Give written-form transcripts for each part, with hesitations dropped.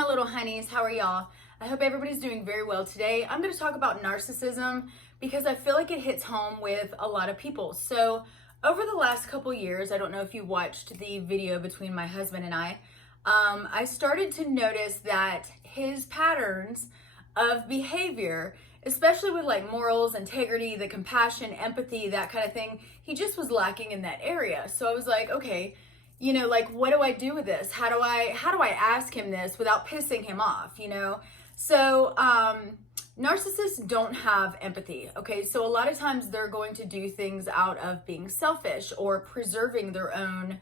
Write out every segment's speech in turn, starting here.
my little honeys, how are y'all? I hope everybody's doing very well today. I'm going to talk about narcissism because I feel like it hits home with a lot of people. So over the last couple years, I don't know if you watched the video between my husband and I started to notice that his patterns of behavior, especially with like morals, integrity, the compassion, empathy, that kind of thing, he just was lacking in that area. So I was like, okay, you know, like, what do I do with this? How do I ask him this without pissing him off, you know? So, narcissists don't have empathy, okay? So a lot of times they're going to do things out of being selfish or preserving their own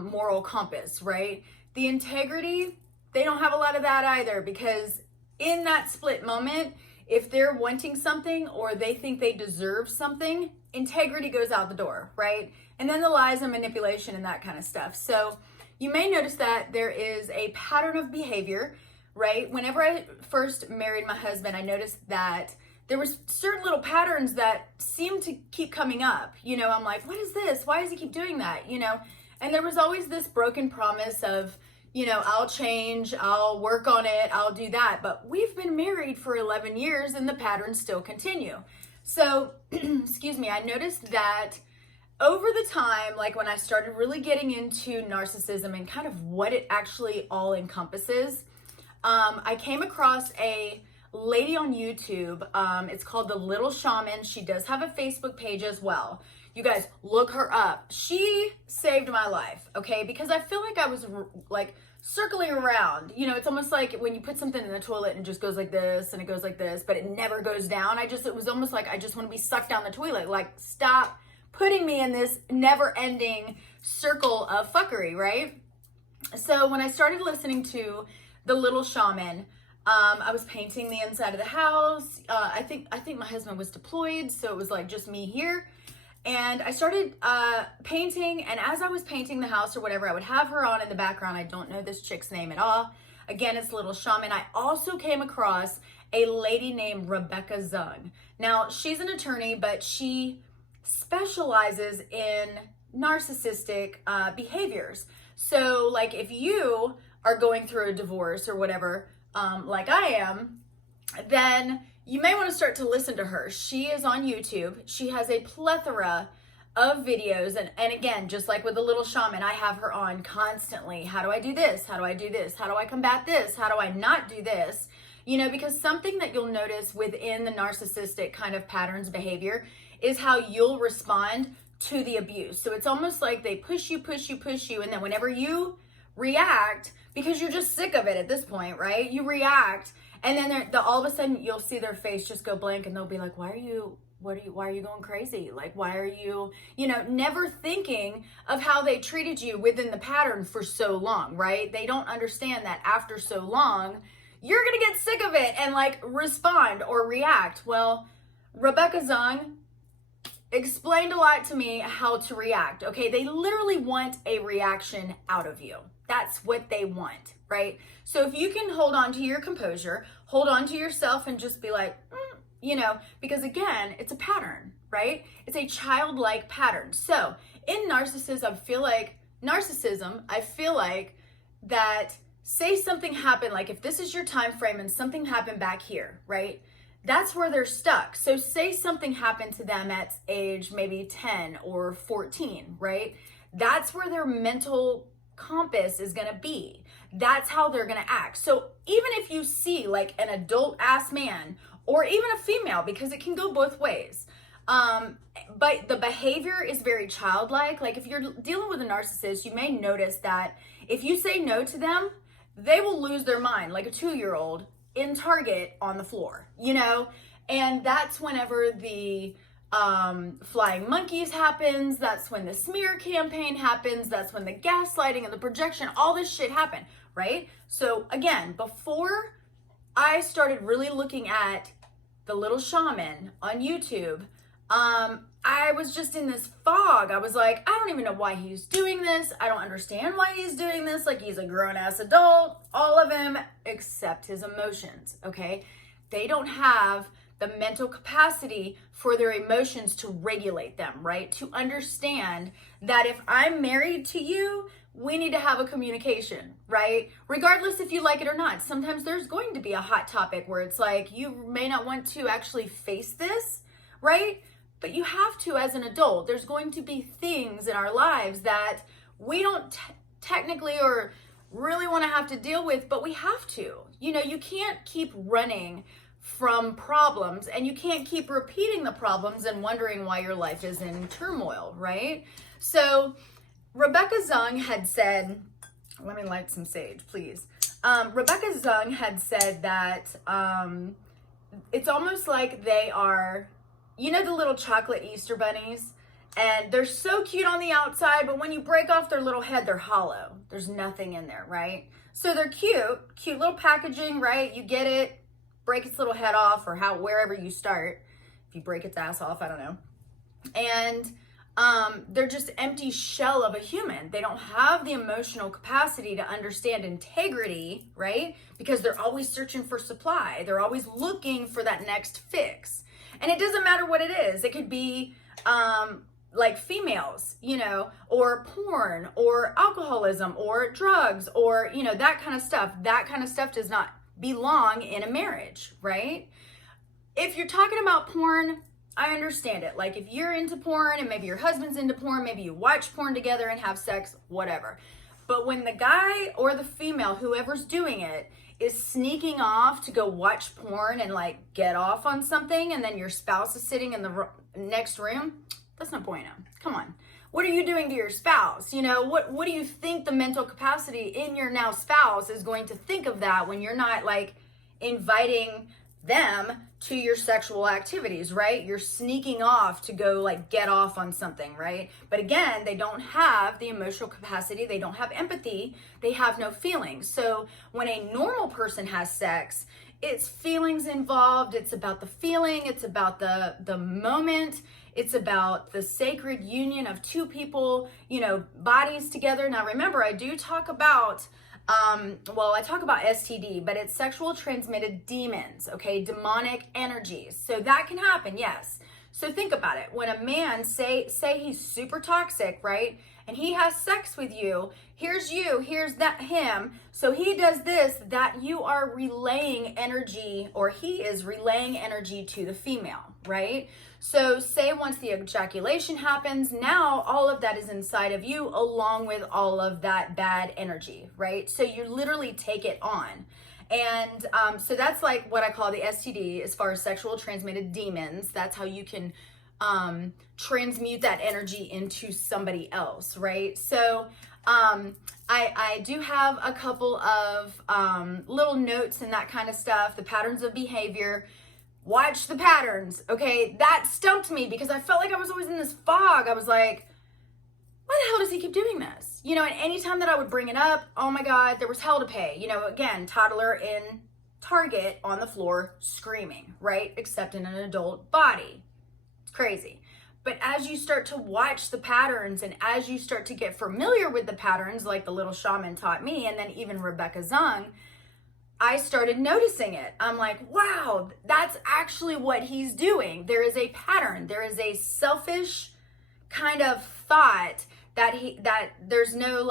moral compass, right? The integrity, they don't have a lot of that either, because in that split moment, if they're wanting something or they think they deserve something, integrity goes out the door, right? And then the lies and manipulation and that kind of stuff. So you may notice that there is a pattern of behavior, right? Whenever I first married my husband, I noticed that there was certain little patterns that seemed to keep coming up. You know, I'm like, what is this? Why does he keep doing that? You know, and there was always this broken promise of, you know, I'll change, I'll work on it, I'll do that. But we've been married for 11 years and the patterns still continue. So, excuse me, I noticed that over the time, like when I started really getting into narcissism and kind of what it actually all encompasses, I came across a lady on YouTube. It's called The Little Shaman. She does have a Facebook page as well. You guys, look her up. She saved my life, okay? Because I feel like I was like circling around. You know, it's almost like when you put something in the toilet and it just goes like this and it goes like this, but it never goes down. It was almost like I just want to be sucked down the toilet. Like, stop putting me in this never-ending circle of fuckery, right? So when I started listening to The Little Shaman, I was painting the inside of the house. I think my husband was deployed, so it was like just me here. And I started painting, and as I was painting the house or whatever, I would have her on in the background. I don't know this chick's name at all. Again, it's Little Shaman. I also came across a lady named Rebecca Zung. Now, she's an attorney, but she specializes in narcissistic behaviors. So like if you are going through a divorce or whatever, like I am, then you may want to start to listen to her. She is on YouTube. She has a plethora of videos. And again, just like with The Little Shaman, I have her on constantly. How do I do this? How do I do this? How do I combat this? How do I not do this? You know, because something that you'll notice within the narcissistic kind of patterns behavior is how you'll respond to the abuse. So it's almost like they push you, and then whenever you react, because you're just sick of it at this point, right? You react, and then all of a sudden you'll see their face just go blank, and they'll be like, why are you going crazy? Like, why are you, never thinking of how they treated you within the pattern for so long, right? They don't understand that after so long, you're gonna get sick of it and like respond or react. Well, Rebecca Zung explained a lot to me how to react, okay? They literally want a reaction out of you. That's what they want, right? So if you can hold on to your composure, hold on to yourself and just be like, because again, it's a pattern, right? It's a childlike pattern. So in narcissism, I feel like that, say something happened, like if this is your time frame and something happened back here, right? That's where they're stuck. So say something happened to them at age maybe 10 or 14, right? That's where their mental compass is gonna be. That's how they're gonna act. So even if you see like an adult ass man or even a female, because it can go both ways, but the behavior is very childlike. Like if you're dealing with a narcissist, you may notice that if you say no to them, they will lose their mind, like a 2-year-old in Target on the floor, and that's whenever the flying monkeys happens. That's when the smear campaign happens. That's when the gaslighting and the projection, all this shit happened, right? So again, before I started really looking at The Little Shaman on YouTube, I was just in this fog. I was like, I don't even know why he's doing this. I don't understand why he's doing this. Like, he's a grown-ass adult, all of him, except his emotions, okay? They don't have the mental capacity for their emotions to regulate them, right? To understand that if I'm married to you, we need to have a communication, right? Regardless if you like it or not. Sometimes there's going to be a hot topic where it's like, you may not want to actually face this, right? But you have to as an adult. There's going to be things in our lives that we don't technically or really want to have to deal with, but we have to. You know, you can't keep running from problems, and you can't keep repeating the problems and wondering why your life is in turmoil, right? So Rebecca Zung had said, let me light some sage, please. Rebecca Zung had said that it's almost like they are, you know, the little chocolate Easter bunnies, and they're so cute on the outside, but when you break off their little head, they're hollow. There's nothing in there, right? So they're cute little packaging, right? You get it, break its little head off, or wherever you start. If you break its ass off, I don't know. And they're just empty shell of a human. They don't have the emotional capacity to understand integrity, right? Because they're always searching for supply. They're always looking for that next fix. And it doesn't matter what it is. It could be like females, you know, or porn, or alcoholism, or drugs, or, you know, that kind of stuff. That kind of stuff does not belong in a marriage, right? If you're talking about porn, I understand it. Like if you're into porn and maybe your husband's into porn, maybe you watch porn together and have sex, whatever. But when the guy or the female, whoever's doing it, is sneaking off to go watch porn and like get off on something, and then your spouse is sitting in the next room, that's no bueno. Come on. What are you doing to your spouse? You know, what do you think the mental capacity in your now spouse is going to think of that when you're not like inviting them to your sexual activities, right? You're sneaking off to go like get off on something, right? But again, they don't have the emotional capacity. They don't have empathy. They have no feelings. So when a normal person has sex, it's feelings involved. It's about the feeling. It's about the moment. It's about the sacred union of two people, you know, bodies together. Now, remember, I do talk about I talk about STD, but it's sexual transmitted demons, okay? Demonic energies. So that can happen, yes. So think about it. When a man, say he's super toxic, right? And he has sex with you, here's that him. So he does this, that you are relaying energy, or he is relaying energy to the female, right? So say once the ejaculation happens, now all of that is inside of you along with all of that bad energy, right? So you literally take it on. And so that's like what I call the STD as far as sexual transmitted demons. That's how you can transmute that energy into somebody else, right? So I do have a couple of little notes and that kind of stuff, the patterns of behavior. Watch the patterns, okay? That stumped me because I felt like I was always in this fog. I was like, why the hell does he keep doing this? You know, and anytime that I would bring it up, oh my God, there was hell to pay. You know, again, toddler in Target on the floor screaming, right? Except in an adult body. It's crazy. But as you start to watch the patterns and as you start to get familiar with the patterns, like the little shaman taught me, and then even Rebecca Zung, I started noticing it. I'm like, wow, that's actually what he's doing. There is a pattern. There is a selfish kind of thought that there's no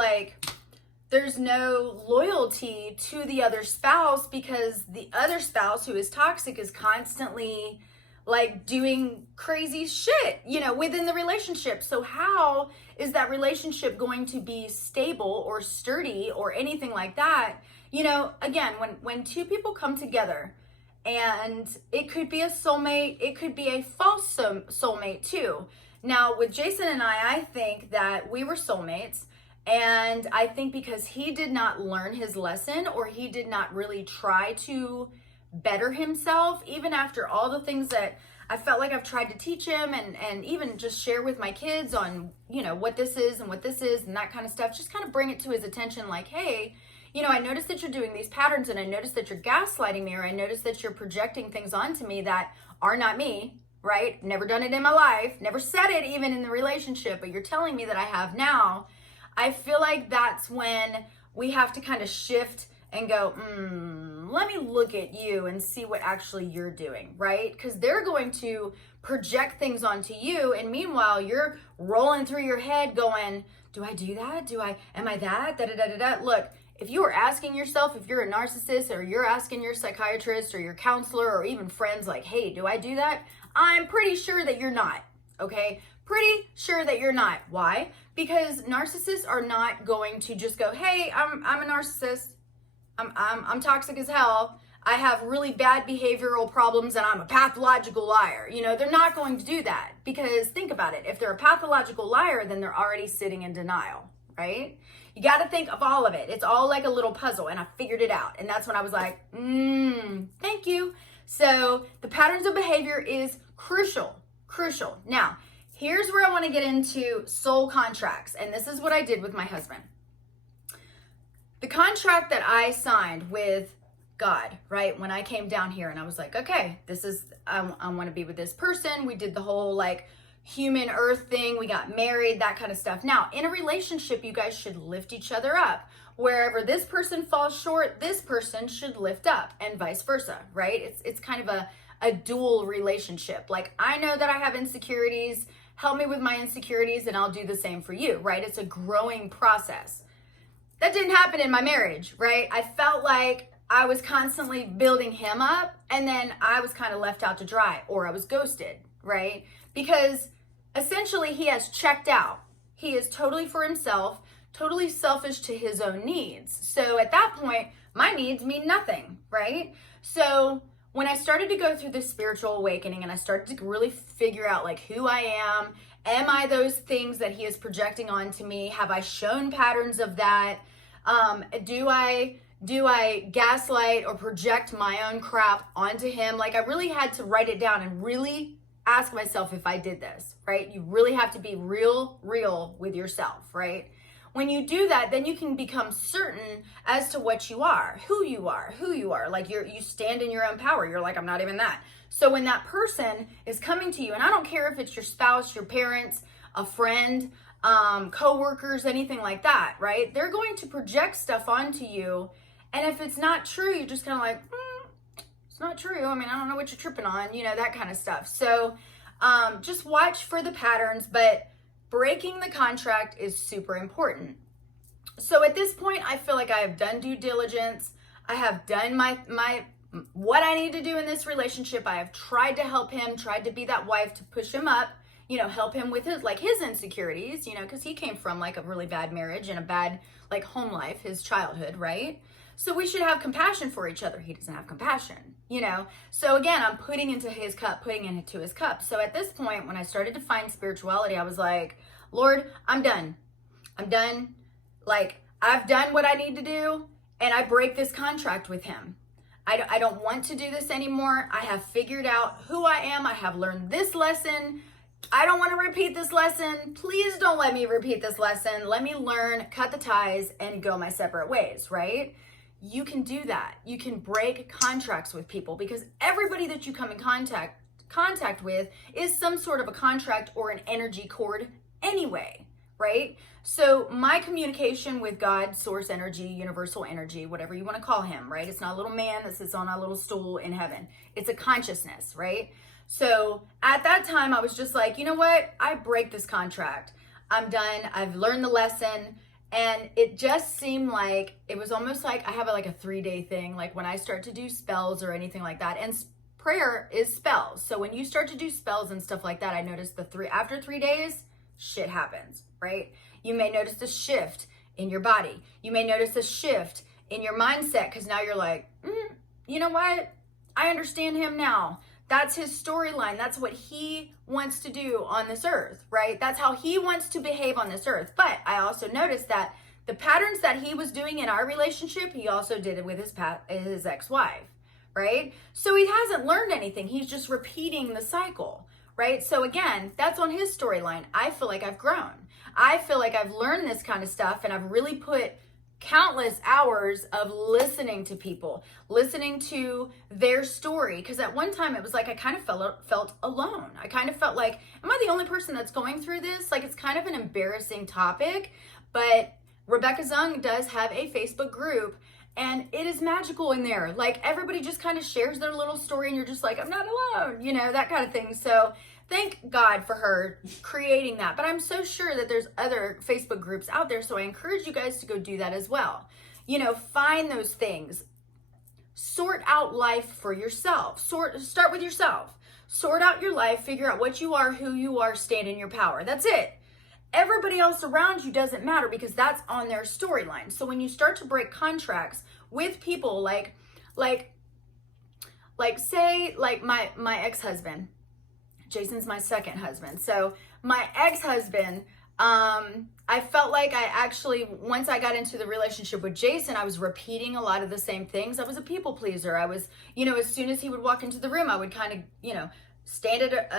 loyalty to the other spouse because the other spouse who is toxic is constantly like doing crazy shit, you know, within the relationship. So how is that relationship going to be stable or sturdy or anything like that? You know, again, when two people come together, and it could be a soulmate, it could be a false soulmate too. Now, with Jason and I think that we were soulmates, and I think because he did not learn his lesson, or he did not really try to better himself, even after all the things that I felt like I've tried to teach him and even just share with my kids on, you know, what this is and that kind of stuff, just kind of bring it to his attention like, hey, you know, I noticed that you're doing these patterns, and I noticed that you're gaslighting me, or I noticed that you're projecting things onto me that are not me, right? Never done it in my life, never said it even in the relationship, but you're telling me that I have now. I feel like that's when we have to kind of shift and go, let me look at you and see what actually you're doing, right? Because they're going to project things onto you, and meanwhile, you're rolling through your head going, do I do that? Am I that? Da-da-da-da-da. Look, if you are asking yourself, if you're a narcissist, or you're asking your psychiatrist or your counselor or even friends like, hey, do I do that? I'm pretty sure that you're not, okay? Pretty sure that you're not. Why? Because narcissists are not going to just go, hey, I'm a narcissist. I'm toxic as hell. I have really bad behavioral problems and I'm a pathological liar. You know, they're not going to do that, because think about it. If they're a pathological liar, then they're already sitting in denial, right? You got to think of all of it. It's all like a little puzzle, and I figured it out. And that's when I was like, thank you. So the patterns of behavior is crucial. Now, here's where I want to get into soul contracts. And this is what I did with my husband. The contract that I signed with God, right? When I came down here and I was like, okay, I want to be with this person. We did the whole like human earth thing. We got married, that kind of stuff. Now, in a relationship, you guys should lift each other up. Wherever this person falls short, this person should lift up, and vice versa, right? It's kind of a dual relationship. Like, I know that I have insecurities. Help me with my insecurities and I'll do the same for you, right? It's a growing process. That didn't happen in my marriage, right? I felt like I was constantly building him up, and then I was kind of left out to dry, or I was ghosted, right? Because essentially he has checked out. He is totally for himself, totally selfish to his own needs. So at that point, my needs mean nothing, right? So when I started to go through this spiritual awakening and I started to really figure out like who I am I those things that he is projecting onto me? Have I shown patterns of that? Do I gaslight or project my own crap onto him? Like, I really had to write it down and really ask myself if I did this, right? You really have to be real with yourself, right? When you do that, then you can become certain as to what you are, who you are. Like, you stand in your own power. You're like, I'm not even that. So when that person is coming to you, and I don't care if it's your spouse, your parents, a friend, co-workers, anything like that, right? They're going to project stuff onto you. And if it's not true, you're just kind of like, it's not true. I mean, I don't know what you're tripping on, you know, that kind of stuff. So just watch for the patterns, but breaking the contract is super important. So at this point, I feel like I have done due diligence. I have done my what I need to do in this relationship. I have tried to help him, tried to be that wife to push him up, you know, help him with his insecurities, you know, because he came from like a really bad marriage and a bad like home life, his childhood, right? So we should have compassion for each other. He doesn't have compassion, you know? So again, I'm putting into his cup, putting into his cup. So at this point, when I started to find spirituality, I was like, Lord, I'm done. Like, I've done what I need to do, and I break this contract with him. I don't want to do this anymore. I have figured out who I am. I have learned this lesson. I don't want to repeat this lesson. Please don't let me repeat this lesson. Let me learn, cut the ties, and go my separate ways, right? You can do that. You can break contracts with people, because everybody that you come in contact with is some sort of a contract or an energy cord anyway, right? So my communication with God, source energy, universal energy, whatever you want to call him, right? It's not a little man that sits on a little stool in heaven. It's a consciousness, right? So at that time, I was just like, you know what? I break this contract. I'm done. I've learned the lesson. And it just seemed like, it was almost like I have like a 3-day thing. Like when I start to do spells or anything like that, and prayer is spells. So when you start to do spells and stuff like that, I noticed after 3 days, shit happens, right? You may notice a shift in your body. You may notice a shift in your mindset, because now you're like, you know what? I understand him now. That's his storyline. That's what he wants to do on this earth, right? That's how he wants to behave on this earth. But I also noticed that the patterns that he was doing in our relationship, he also did it with his ex-wife, right? So he hasn't learned anything. He's just repeating the cycle, right? So again, that's on his storyline. I feel like I've grown. I feel like I've learned this kind of stuff, and I've really put countless hours of listening to people, listening to their story. Because at one time it was like I kind of felt alone. I kind of felt like, am I the only person that's going through this? Like, it's kind of an embarrassing topic. But Rebecca Zung does have a Facebook group, And it is magical in there. Like, everybody just kind of shares their little story and you're just like, I'm not alone, you know, that kind of thing. So thank God for her creating that. But I'm so sure that there's other Facebook groups out there. So I encourage you guys to go do that as well. You know, find those things. Sort out life for yourself. Start with yourself. Sort out your life, figure out what you are, who you are, stand in your power. That's it. Everybody else around you doesn't matter because that's on their storyline. So when you start to break contracts with people like say, like my ex-husband, Jason's my second husband. So my ex-husband, I felt like I actually, once I got into the relationship with Jason, I was repeating a lot of the same things. I was a people pleaser. I was, you know, as soon as he would walk into the room, I would kind of, you know, stand at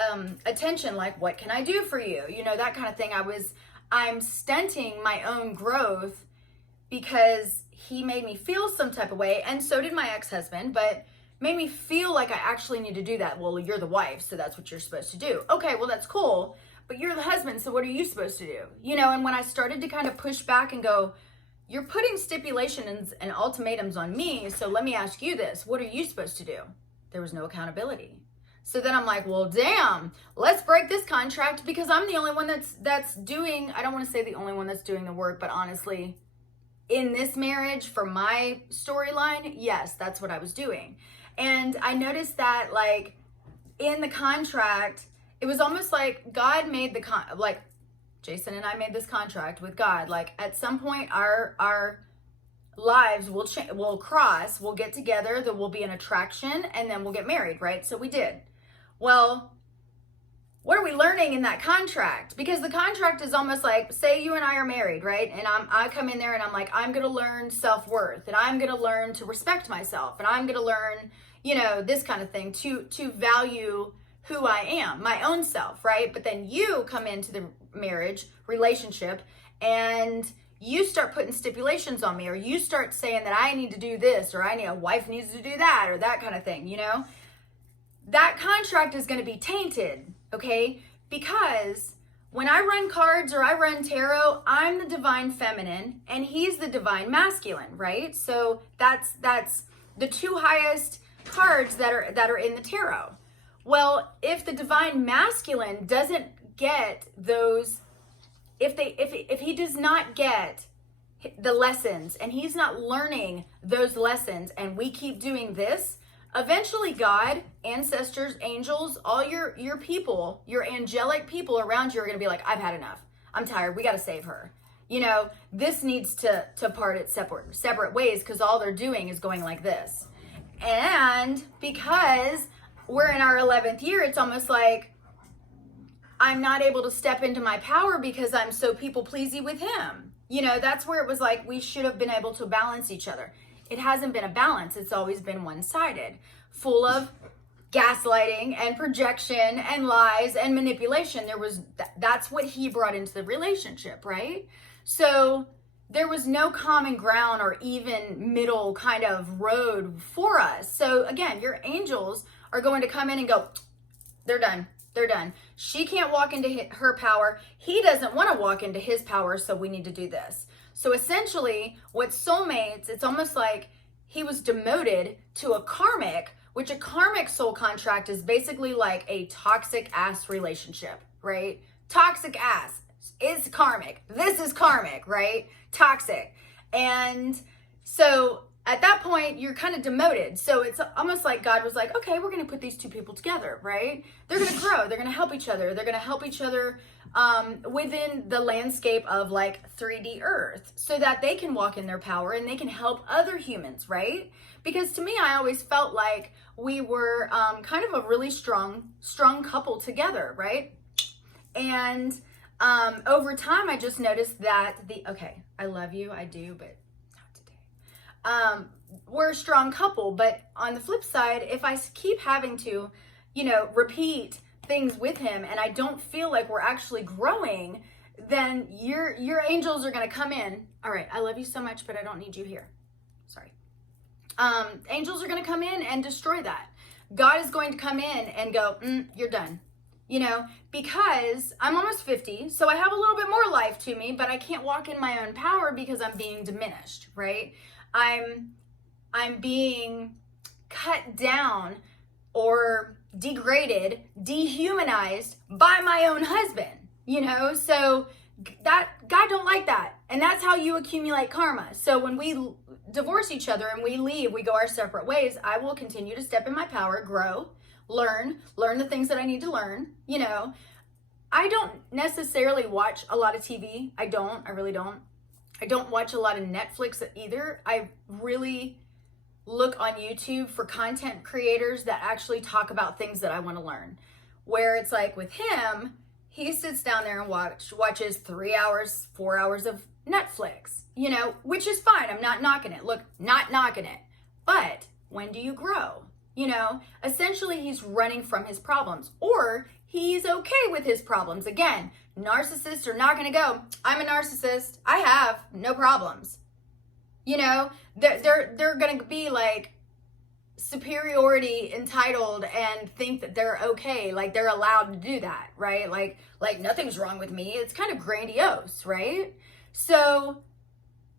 attention, like, what can I do for you? You know, that kind of thing. I'm stunting my own growth because he made me feel some type of way. And so did my ex-husband, but made me feel like I actually need to do that. Well, you're the wife, so that's what you're supposed to do. Okay, well, that's cool, but you're the husband, so what are you supposed to do? You know, and when I started to kind of push back and go, you're putting stipulations and ultimatums on me, so let me ask you this, what are you supposed to do? There was no accountability. So then I'm like, well, damn, let's break this contract because I'm the only one that's doing, I don't want to say the only one that's doing the work, but honestly, in this marriage, for my storyline, yes, that's what I was doing. And I noticed that, like, in the contract, it was almost like God made like Jason and I made this contract with God. Like, at some point, our lives will cross, we'll get together, there will be an attraction, and then we'll get married, right? So we did. Well, what are we learning in that contract? Because the contract is almost like, say you and I are married, right? And I come in there and I'm like, I'm going to learn self-worth, and I'm going to learn to respect myself, and I'm going to learn, you know, this kind of thing, to value who I am, my own self, right? But then you come into the marriage relationship and you start putting stipulations on me, or you start saying that I need to do this, or a wife needs to do that, or that kind of thing, you know? That contract is going to be tainted, okay? Because when I run cards or I run tarot, I'm the divine feminine and he's the divine masculine, right? So that's the two highest cards that are in the tarot. Well, if the divine masculine doesn't get those, if he does not get the lessons and he's not learning those lessons, and we keep doing this, eventually God, ancestors, angels, all your people, your angelic people around you are going to be like, I've had enough. I'm tired. We got to save her. You know, this needs to part it separate ways, because all they're doing is going like this. And because we're in our 11th year, it's almost like I'm not able to step into my power because I'm so people pleasy with him. You know, that's where it was like we should have been able to balance each other. It hasn't been a balance. It's always been one-sided, full of gaslighting and projection and lies and manipulation. That's what he brought into the relationship, right? So there was no common ground or even middle kind of road for us. So again, your angels are going to come in and go, they're done. They're done. She can't walk into her power. He doesn't want to walk into his power, so we need to do this. So essentially, with soulmates, it's almost like he was demoted to a karmic, which a karmic soul contract is basically like a toxic ass relationship, right? Toxic ass is karmic. This is karmic, right? Toxic. And so at that point, you're kind of demoted. So it's almost like God was like, okay, we're going to put these two people together, right? They're going to grow. They're going to help each other. They're going to help each other within the landscape of like 3D Earth, so that they can walk in their power and they can help other humans, right? Because to me, I always felt like we were kind of a really strong couple together, right? And over time, I just noticed that okay, I love you, I do, but we're a strong couple. But on the flip side, if I keep having to, you know, repeat things with him and I don't feel like we're actually growing, then your angels are going to come in. All right, I love you so much, but I don't need you here. Sorry. Angels are going to come in and destroy that. God is going to come in and go, you're done. You know, because I'm almost 50, so I have a little bit more life to me, but I can't walk in my own power because I'm being diminished, right? I'm I'm being cut down or degraded, dehumanized by my own husband, you know? So that God don't like that. And that's how you accumulate karma. So when we divorce each other and we leave, we go our separate ways, I will continue to step in my power, grow, learn the things that I need to learn, you know. I don't necessarily watch a lot of TV. I really don't. I don't watch a lot of Netflix either. I really look on YouTube for content creators that actually talk about things that I want to learn. Where it's like with him, he sits down there and watches 3 hours, 4 hours of Netflix, you know, which is fine. I'm not knocking it. Look, not knocking it. But when do you grow? You know, essentially he's running from his problems, or he's okay with his problems. Again, narcissists are not going to go, I'm a narcissist, I have no problems. You know, they're going to be like superiority entitled and think that they're okay, like they're allowed to do that, right? Like nothing's wrong with me. It's kind of grandiose, right? So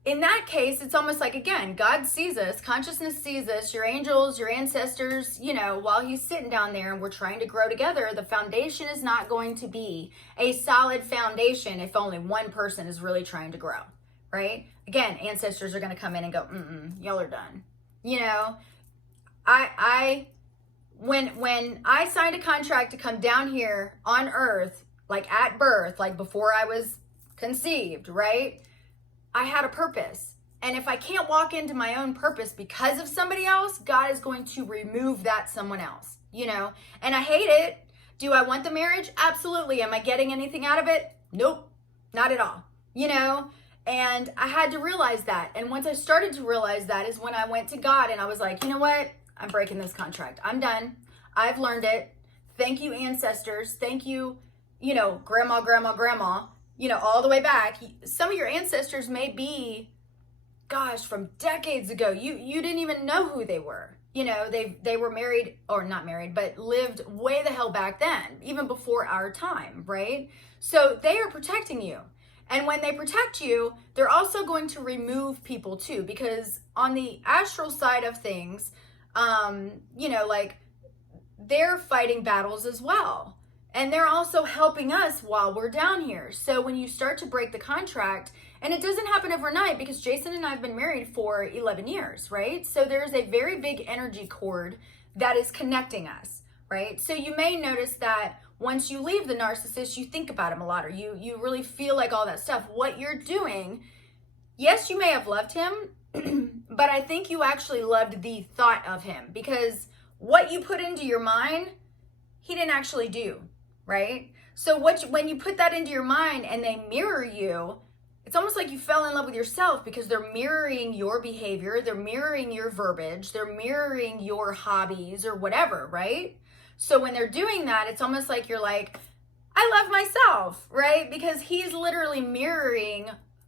in that case, it's almost like, again, God sees us, consciousness sees us, your angels, your ancestors, you know, while he's sitting down there and we're trying to grow together, the foundation is not going to be a solid foundation if only one person is really trying to grow, right? Again, ancestors are going to come in and go, y'all are done. You know, when I signed a contract to come down here on earth, like at birth, like before I was conceived, right? I had a purpose. And if I can't walk into my own purpose because of somebody else, God is going to remove that someone else, you know? And I hate it. Do I want the marriage? Absolutely. Am I getting anything out of it? Nope, not at all, you know? And I had to realize that. And once I started to realize that is when I went to God and I was like, you know what? I'm breaking this contract. I'm done. I've learned it. Thank you, ancestors. Thank you, you know, grandma, you know, all the way back. Some of your ancestors may be, gosh, from decades ago. You didn't even know who they were. You know, they were married, or not married, but lived way the hell back then, even before our time, right? So they are protecting you. And when they protect you, they're also going to remove people too, because on the astral side of things, you know, like they're fighting battles as well. And they're also helping us while we're down here. So when you start to break the contract, and it doesn't happen overnight because Jason and I have been married for 11 years, right? So there's a very big energy cord that is connecting us, right? So you may notice that once you leave the narcissist, you think about him a lot, or you really feel like all that stuff. What you're doing, yes, you may have loved him, but I think you actually loved the thought of him, because what you put into your mind, he didn't actually do, right? So when you put that into your mind and they mirror you, it's almost like you fell in love with yourself, because they're mirroring your behavior, they're mirroring your verbiage, they're mirroring your hobbies or whatever, right? So when they're doing that, it's almost like you're like, I love myself, right? Because he's literally mirroring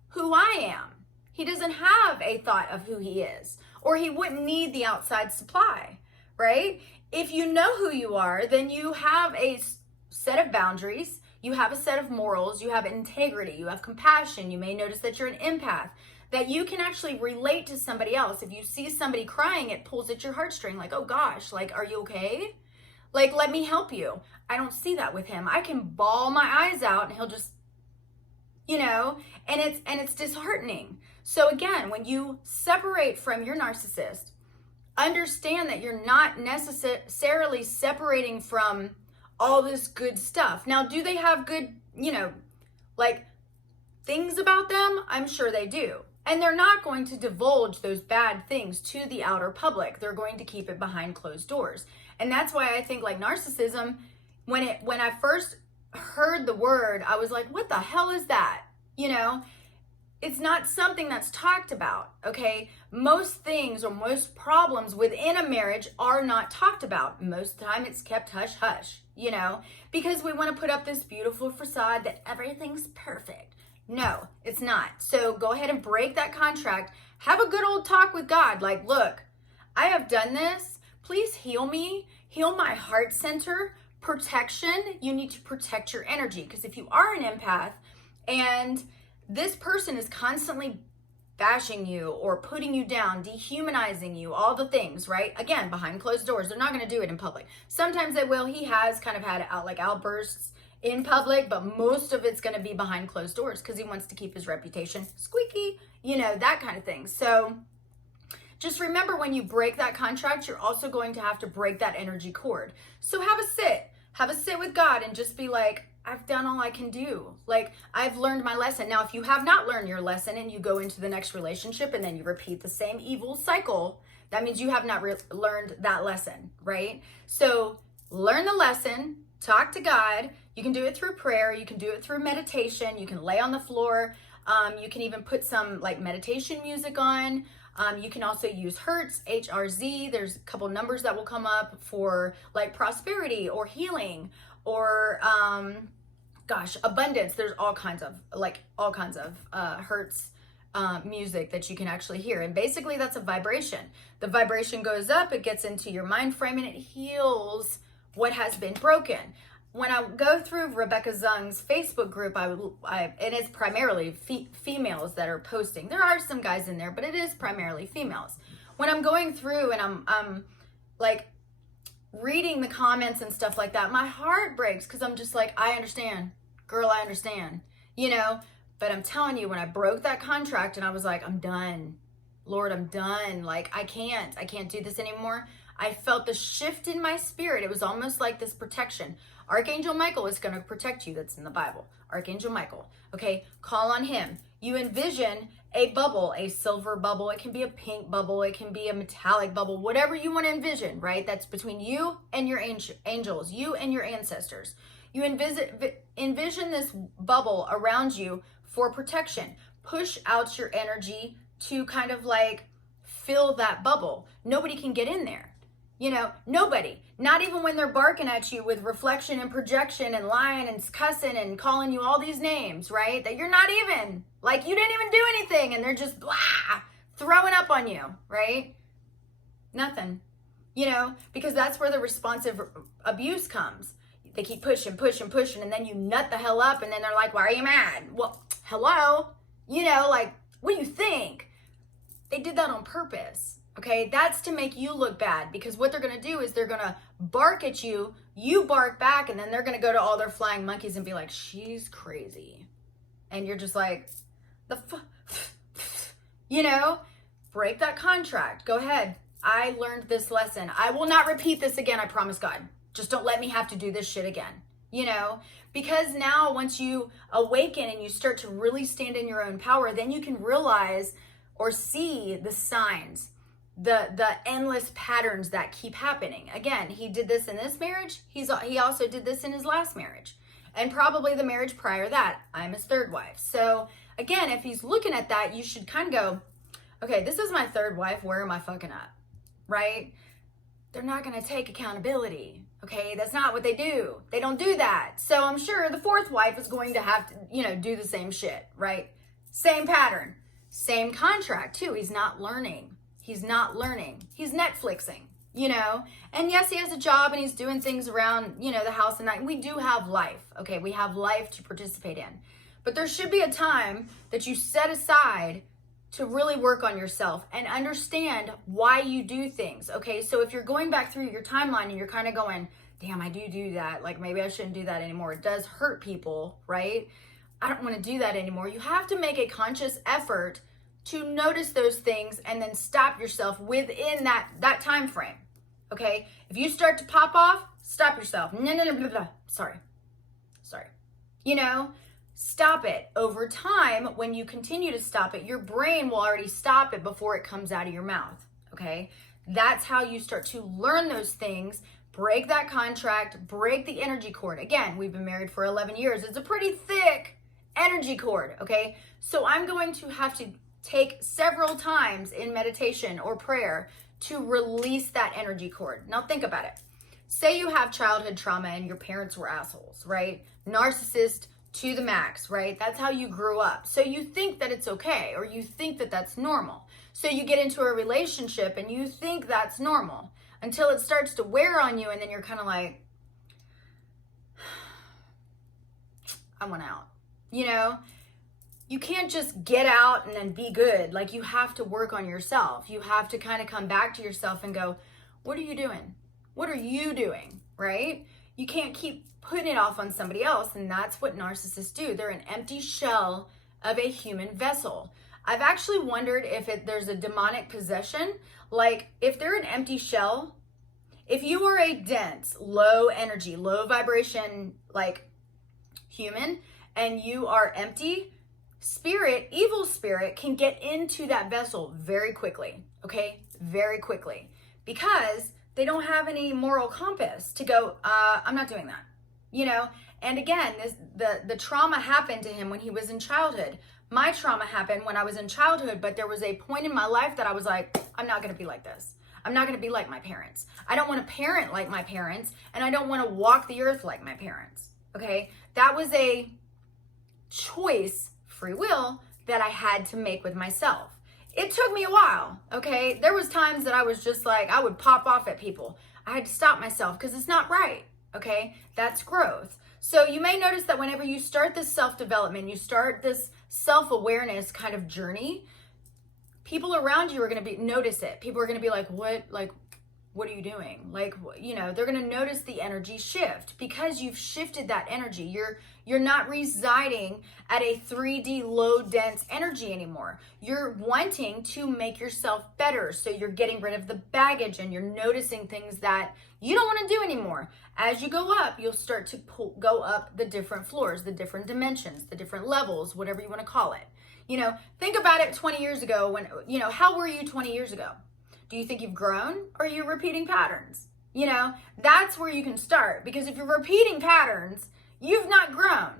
who I am. He doesn't have a thought of who he is, or he wouldn't need the outside supply, right? If you know who you are, then you have a set of boundaries, you have a set of morals, you have integrity, you have compassion. You may notice that you're an empath, that you can actually relate to somebody else. If you see somebody crying, it pulls at your heartstring, like, oh gosh, like, are you okay? Like, let me help you. I don't see that with him. I can bawl my eyes out and he'll just, you know, and it's disheartening. So again, when you separate from your narcissist, understand that you're not necessarily separating from all this good stuff. Now, do they have good, you know, like things about them? I'm sure they do. And they're not going to divulge those bad things to the outer public. They're going to keep it behind closed doors. And that's why I think like narcissism, when I first heard the word, I was like, what the hell is that? You know, it's not something that's talked about, okay? Most things or most problems within a marriage are not talked about. Most of the time it's kept hush hush, you know, because we want to put up this beautiful facade that everything's perfect. No, it's not. So go ahead and break that contract. Have a good old talk with God. Like, look, I have done this. Please heal me, heal my heart center. Protection. You need to protect your energy, because if you are an empath and this person is constantly bashing you or putting you down, dehumanizing you, all the things, right? Again, behind closed doors. They're not going to do it in public. Sometimes they will. He has kind of had outbursts in public, but most of it's going to be behind closed doors because he wants to keep his reputation squeaky, that kind of thing. So just remember, when you break that contract, you're also going to have to break that energy cord. So have a sit with God and just be like, I've done all I can do. Like, I've learned my lesson. Now, if you have not learned your lesson and you go into the next relationship and then you repeat the same evil cycle, that means you have not learned that lesson, right? So learn the lesson, talk to God. You can do it through prayer. You can do it through meditation. You can lay on the floor. You can even put some like meditation music on. You can also use Hertz, HRZ. There's a couple numbers that will come up for like prosperity or healing or abundance. There's all kinds of Hertz music that you can actually hear. And basically that's a vibration. The vibration goes up, it gets into your mind frame, and it heals what has been broken. When I go through Rebecca Zung's Facebook group, and it's primarily females that are posting. There are some guys in there, but it is primarily females. When I'm going through and I'm like reading the comments and stuff like that, my heart breaks because I'm just like, I understand. Girl, I understand. But I'm telling you, when I broke that contract and I was like, I'm done. Lord, I'm done. Like, I can't do this anymore. I felt the shift in my spirit. It was almost like this protection. Archangel Michael is going to protect you. That's in the Bible. Archangel Michael. Okay, call on him. You envision a bubble, a silver bubble. It can be a pink bubble. It can be a metallic bubble, whatever you want to envision, right? That's between you and your angels, you and your ancestors. You envision this bubble around you for protection. Push out your energy to kind of like fill that bubble. Nobody can get in there. Nobody, not even when they're barking at you with reflection and projection and lying and cussing and calling you all these names, right? That you're not even, like, you didn't even do anything, and they're just blah, throwing up on you, right? Nothing, because that's where the responsive abuse comes. They keep pushing, and then you nut the hell up, and then they're like, why are you mad? Well, hello? Like, what do you think? They did that on purpose. Okay, that's to make you look bad, because what they're going to do is they're going to bark at you, you bark back, and then they're going to go to all their flying monkeys and be like, she's crazy. And you're just like, break that contract. Go ahead. I learned this lesson. I will not repeat this again. I promise God. Just don't let me have to do this shit again. Because now once you awaken and you start to really stand in your own power, then you can realize or see the signs, the endless patterns that keep happening. Again, he did this in this marriage. He also did this in his last marriage, and probably the marriage prior that. I'm his third wife. So again, if he's looking at that, you should kind of go, okay, this is my third wife. Where am I fucking up? Right? They're not going to take accountability. Okay, that's not what they do. They don't do that. So I'm sure the fourth wife is going to have to, do the same shit, right? Same pattern, same contract too. He's not learning. He's Netflixing, and yes, he has a job and he's doing things around, the house and night. We do have life. Okay. We have life to participate in, but there should be a time that you set aside to really work on yourself and understand why you do things. Okay. So if you're going back through your timeline and you're kind of going, damn, I do that. Like, maybe I shouldn't do that anymore. It does hurt people, right? I don't want to do that anymore. You have to make a conscious effort to notice those things and then stop yourself within that time frame. Okay? If you start to pop off, stop yourself. No. Sorry. Stop it. Over time, when you continue to stop it, your brain will already stop it before it comes out of your mouth. Okay? That's how you start to learn those things, break that contract, break the energy cord. Again, we've been married for 11 years. It's a pretty thick energy cord. Okay? So I'm going to have to take several times in meditation or prayer to release that energy cord. Now think about it. Say you have childhood trauma and your parents were assholes, right? Narcissist to the max, right? That's how you grew up. So you think that it's okay, or you think that that's normal. So you get into a relationship and you think that's normal until it starts to wear on you, and then you're kind of like, I want out. you can't just get out and then be good. Like, you have to work on yourself. You have to kind of come back to yourself and go, what are you doing? What are you doing, right? You can't keep putting it off on somebody else. And that's what narcissists do. They're an empty shell of a human vessel. I've actually wondered if there's a demonic possession. Like, if they're an empty shell, if you are a dense, low energy, low vibration, like human, and you are empty, spirit, evil spirit can get into that vessel very quickly, okay? Very quickly, because they don't have any moral compass to go, I'm not doing that, you know? And again, the trauma happened to him when he was in childhood. My trauma happened when I was in childhood, but there was a point in my life that I was like, I'm not gonna be like this. I'm not gonna be like my parents. I don't wanna parent like my parents, and I don't wanna walk the earth like my parents, okay? That was a choice, free will, that I had to make with myself. It took me a while, okay? There was times that I was just like, I would pop off at people. I had to stop myself because it's not right, okay? That's growth. So you may notice that whenever you start this self-development, you start this self-awareness kind of journey, people around you are going to notice it. People are going to be like, what are you doing? Like, you know, they're going to notice the energy shift because you've shifted that energy. You're not residing at a 3D low dense energy anymore. You're wanting to make yourself better. So you're getting rid of the baggage and you're noticing things that you don't want to do anymore. As you go up, you'll start to go up the different floors, the different dimensions, the different levels, whatever you want to call it. You know, think about it 20 years ago when, you know, how were you 20 years ago? Do you think you've grown, or are you repeating patterns? You know, that's where you can start, because if you're repeating patterns, you've not grown.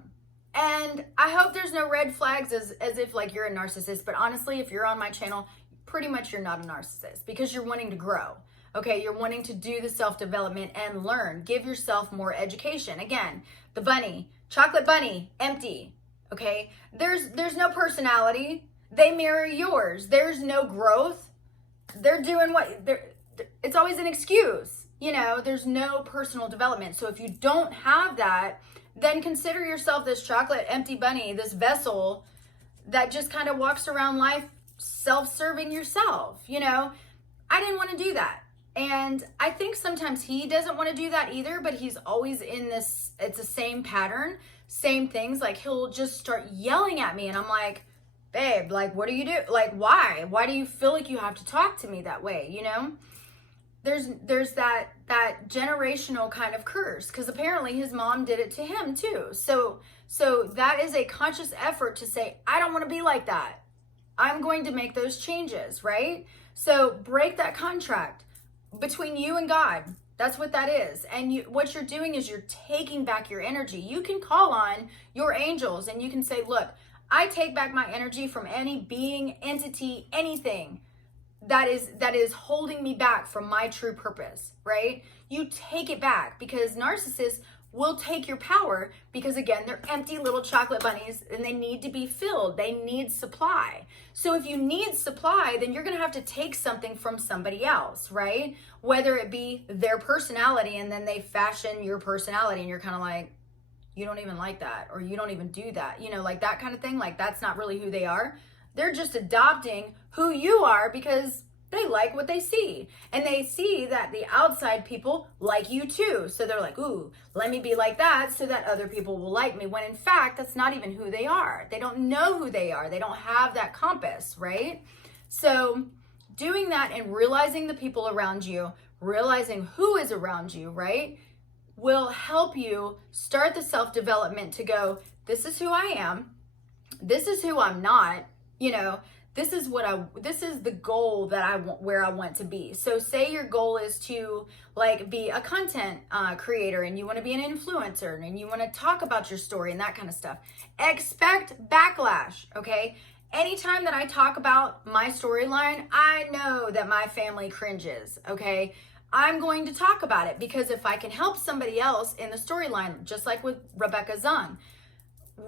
And I hope there's no red flags as if like you're a narcissist, but honestly, if you're on my channel, pretty much you're not a narcissist because you're wanting to grow. Okay, you're wanting to do the self-development and learn. Give yourself more education. Again, the bunny, chocolate bunny, empty. Okay, there's no personality. They mirror yours. There's no growth. They're doing it's always an excuse, you know, there's no personal development. So if you don't have that, then consider yourself this chocolate empty bunny, this vessel that just kind of walks around life self-serving yourself, you know. I didn't want to do that. And I think sometimes he doesn't want to do that either, but he's always in this, it's the same pattern, same things. Like, he'll just start yelling at me and I'm like, babe, like, what do you do? Like, why? Why do you feel like you have to talk to me that way? You know, there's that generational kind of curse, because apparently his mom did it to him too. So that is a conscious effort to say, I don't want to be like that. I'm going to make those changes, right? So break that contract between you and God. That's what that is. And what you're doing is you're taking back your energy. You can call on your angels and you can say, look, I take back my energy from any being, entity, anything that is holding me back from my true purpose, right? You take it back, because narcissists will take your power because, again, they're empty little chocolate bunnies and they need to be filled. They need supply. So if you need supply, then you're going to have to take something from somebody else, right? Whether it be their personality and then they fashion your personality and you're kind of like, you don't even like that, or you don't even do that, you know, like that kind of thing. Like, that's not really who they are. They're just adopting who you are because they like what they see, and they see that the outside people like you too. So they're like, ooh, let me be like that so that other people will like me, when in fact, that's not even who they are. They don't know who they are. They don't have that compass, right? So doing that and realizing the people around you, realizing who is around you, right, will help you start the self-development to go, this is who I am, this is who I'm not, you know, this is the goal that I want, where I want to be. So say your goal is to like be a content creator, and you want to be an influencer, and you want to talk about your story and that kind of stuff. Expect backlash, okay? Anytime that I talk about my storyline, I know that my family cringes, okay? I'm going to talk about it, because if I can help somebody else in the storyline, just like with Rebecca Zung,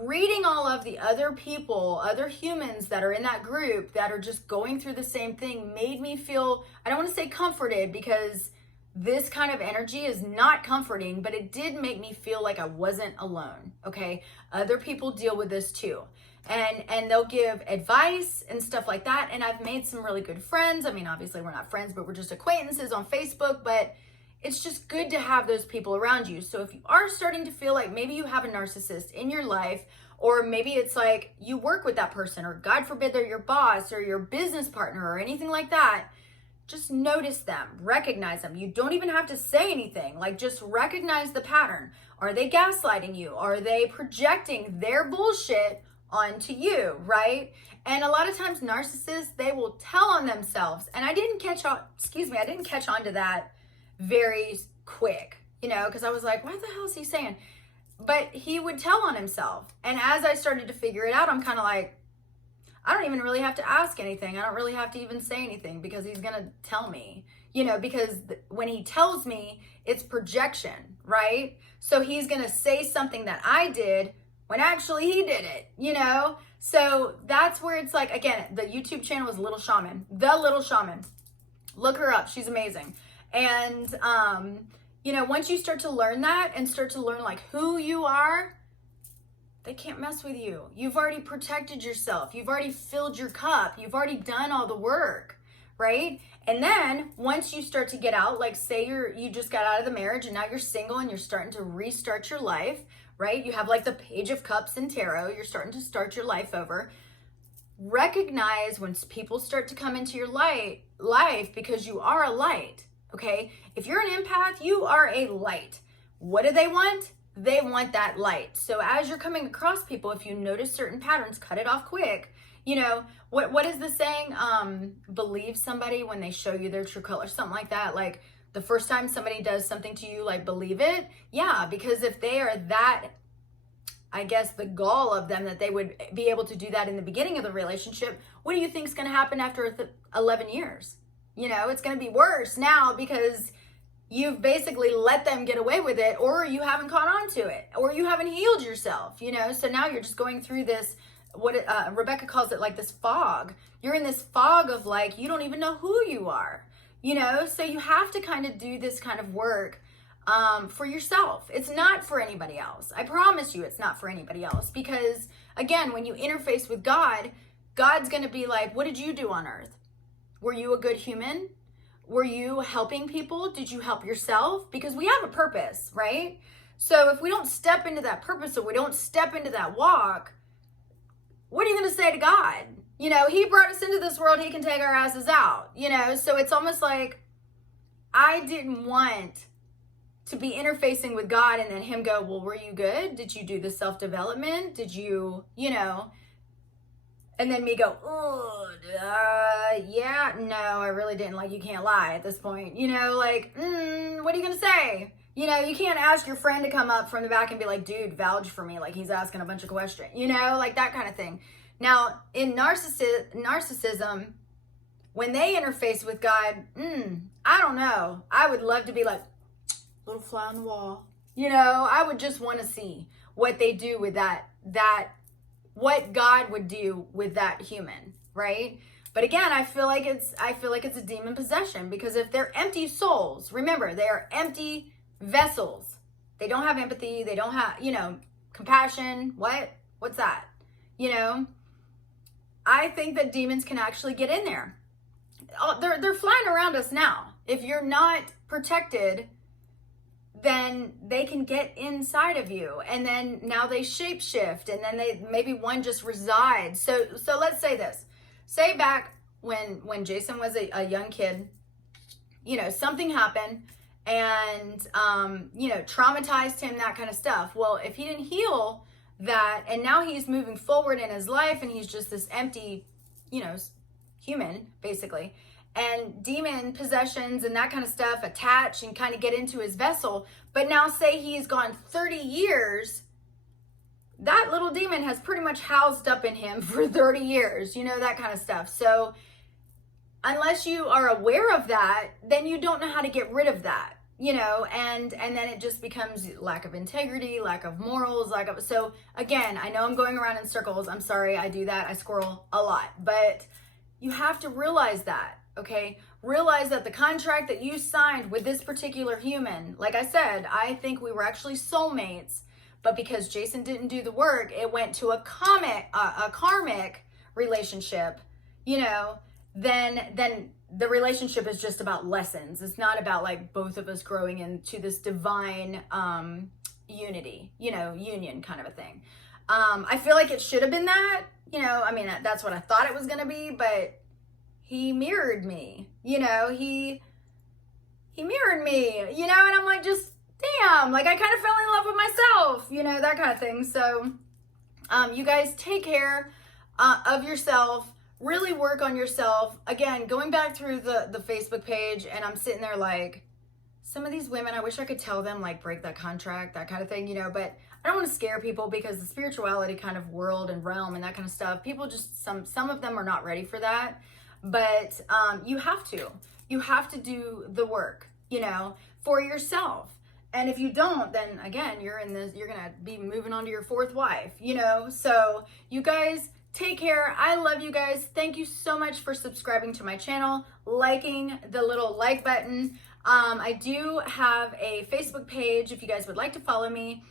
reading all of the other people, other humans that are in that group that are just going through the same thing, made me feel, I don't want to say comforted, because this kind of energy is not comforting, but it did make me feel like I wasn't alone, okay? Other people deal with this too. and they'll give advice and stuff like that. And I've made some really good friends. I mean, obviously we're not friends, but we're just acquaintances on Facebook, but it's just good to have those people around you. So if you are starting to feel like maybe you have a narcissist in your life, or maybe it's like you work with that person, or God forbid they're your boss or your business partner or anything like that, just notice them, recognize them. You don't even have to say anything. Like, just recognize the pattern. Are they gaslighting you? Are they projecting their bullshit onto you, right? And a lot of times narcissists, they will tell on themselves. And I didn't catch on to that very quick, because I was like, what the hell is he saying? But he would tell on himself. And as I started to figure it out, I'm kind of like, I don't even really have to ask anything. I don't really have to even say anything, because he's going to tell me, because when he tells me, it's projection, right? So he's going to say something that I did when actually he did it, So that's where it's like, again, the YouTube channel is Little Shaman, The Little Shaman. Look her up. She's amazing. And, once you start to learn that and start to learn like who you are, they can't mess with you. You've already protected yourself. You've already filled your cup. You've already done all the work, right? And then once you start to get out, like say you just got out of the marriage and now you're single and you're starting to restart your life, right? You have like the Page of Cups in tarot. You're starting to start your life over. Recognize when people start to come into your life, because you are a light, okay? If you're an empath, you are a light. What do they want? They want that light. So as you're coming across people, if you notice certain patterns, cut it off quick. What is the saying? Believe somebody when they show you their true color, something like that. Like the first time somebody does something to you, like believe it. Yeah, because if they are that, I guess the gall of them that they would be able to do that in the beginning of the relationship, what do you think is going to happen after 11 years? It's going to be worse now, because you've basically let them get away with it, or you haven't caught on to it, or you haven't healed yourself, So now you're just going through this, Rebecca calls it like this fog. You're in this fog of like, you don't even know who you are, So you have to kind of do this kind of work for yourself. It's not for anybody else. I promise you it's not for anybody else, because again, when you interface with God, God's going to be like, what did you do on earth? Were you a good human? Were you helping people? Did you help yourself? Because we have a purpose, right? So if we don't step into that purpose, or we don't step into that walk, what are you going to say to God? He brought us into this world. He can take our asses out, So it's almost like I didn't want to be interfacing with God and then him go, well, were you good? Did you do the self-development? Did you, and then me go, oh, yeah, no, I really didn't. Like, you can't lie at this point, what are you going to say? You can't ask your friend to come up from the back and be like, dude, vouch for me. Like, he's asking a bunch of questions, like that kind of thing. Now, in narcissism, when they interface with God, I don't know. I would love to be like, little fly on the wall. I would just want to see what they do with that what God would do with that human, right? But again, I feel like it's a demon possession, because if they're empty souls, remember, they are empty vessels. They don't have empathy. They don't have, compassion. What's that? I think that demons can actually get in there. They're flying around us now. If you're not protected, then they can get inside of you, and then now they shapeshift, and then maybe one just resides. So let's say this. Say back when Jason was a young kid, something happened and traumatized him, that kind of stuff. Well, if he didn't heal that, and now he's moving forward in his life and he's just this empty, human basically, and demon possessions and that kind of stuff attach and kind of get into his vessel. But now say he's gone 30 years, that little demon has pretty much housed up in him for 30 years, that kind of stuff. So unless you are aware of that, then you don't know how to get rid of that, and then it just becomes lack of integrity, lack of morals, so again, I know I'm going around in circles. I'm sorry, I do that. I squirrel a lot, but you have to realize that. Okay, realize that the contract that you signed with this particular human, like I said, I think we were actually soulmates, But because Jason didn't do the work, it went to a karmic relationship, you know, then the relationship is just about lessons. It's not about like both of us growing into this divine unity, you know, union kind of a thing. I feel like it should have been that, you know, I mean, that's what I thought it was going to be, but he mirrored me, you know, he mirrored me, you know, and I'm like, just damn, like I kind of fell in love with myself, you know, that kind of thing. So you guys take care of yourself, really work on yourself. Again, going back through the Facebook page, and I'm sitting there like, some of these women, I wish I could tell them like break that contract, that kind of thing, you know, but I don't want to scare people because the spirituality kind of world and realm and that kind of stuff, people just, some of them are not ready for that. But you have to do the work, you know, for yourself. And if you don't, then again, you're gonna be moving on to your fourth wife, you know. So you guys take care. I love you guys. Thank you so much for subscribing to my channel, liking the little like button. I do have a Facebook page if you guys would like to follow me.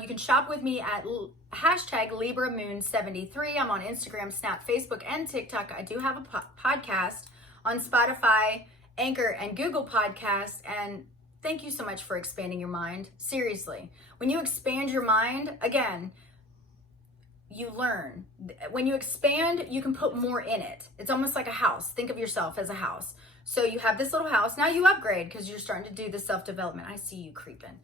You can shop with me at hashtag LibraMoon73. I'm on Instagram, Snap, Facebook, and TikTok. I do have a podcast on Spotify, Anchor, and Google Podcasts. And thank you so much for expanding your mind. Seriously, when you expand your mind, again, you learn. When you expand, you can put more in it. It's almost like a house. Think of yourself as a house. So you have this little house. Now you upgrade because you're starting to do the self-development. I see you creeping.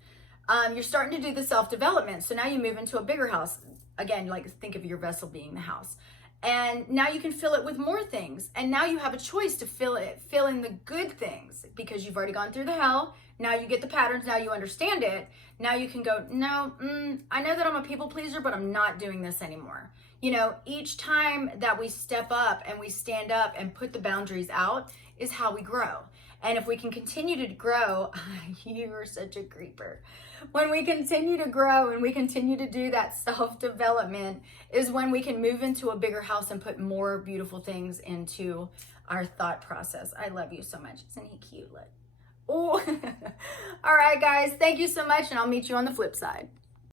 You're starting to do the self-development. So now you move into a bigger house. Again, like think of your vessel being the house. And now you can fill it with more things. And now you have a choice to fill in the good things because you've already gone through the hell. Now you get the patterns. Now you understand it. Now you can go, no, I know that I'm a people pleaser, but I'm not doing this anymore. You know, each time that we step up and we stand up and put the boundaries out is how we grow. And if we can continue to grow, you are such a creeper. When we continue to grow and we continue to do that self-development is when we can move into a bigger house and put more beautiful things into our thought process. I love you so much. Isn't he cute? Look. Oh, all right, guys. Thank you so much, and I'll meet you on the flip side.